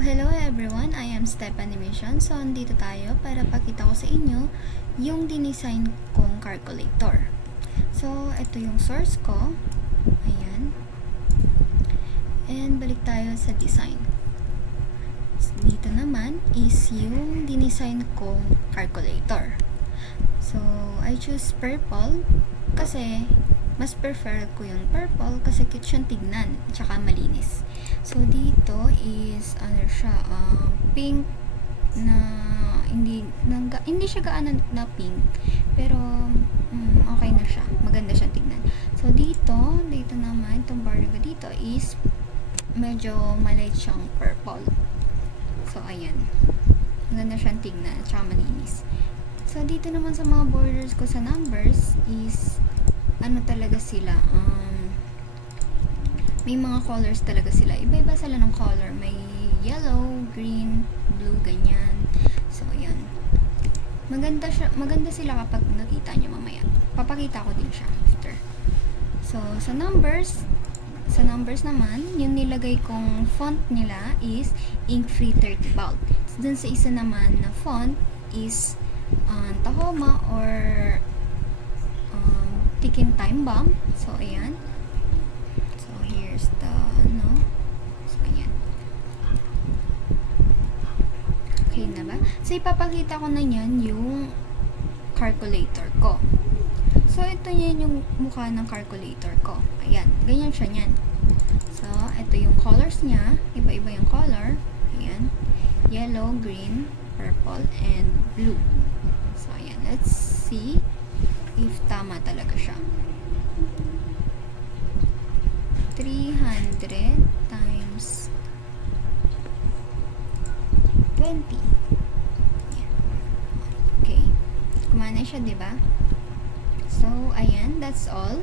Hello everyone, I am Step Animation. So, andito tayo para pakita ko sa inyo yung dinesign kong calculator. So, ito yung source ko. Ayan. And, balik tayo sa design. Dito naman is yung dinesign kong calculator. So, I choose purple kasi mas prefer ko yung purple kasi cute siyang tignan at saka malinis. So, dito is ano siya, pink na hindi siya gaano na pink pero okay na siya, maganda siyang tignan. So, dito naman itong border ko dito is medyo maliit siyang purple. So, ayan, maganda siyang tignan at saka malinis. So, dito naman sa mga borders ko sa numbers is ano talaga sila, may mga colors talaga sila. Iba-iba sila ng color. May yellow, green, blue, ganyan. So, ayan. Maganda sila kapag nakita nyo mamaya. Papakita ko din siya after. So, sa numbers naman, yung nilagay kong font nila is ink-free 30 bold. So, dun sa isa naman na font is Tahoma or Ticking Time Bomb. So, ayan. So, here's the, So, ayan. Okay na ba? So, ipapakita ko na yan yung calculator ko. So, ito yan yung mukha ng calculator ko. Ayan. Ganyan siya yan. So, ito yung colors niya. Iba-iba yung color. Ayan. Yellow, green, purple, and blue. So, ayan. Let's see if tama talaga siya. 300 times 20. Ayan. Okay. Kumana siya, diba? So, ayan. That's all.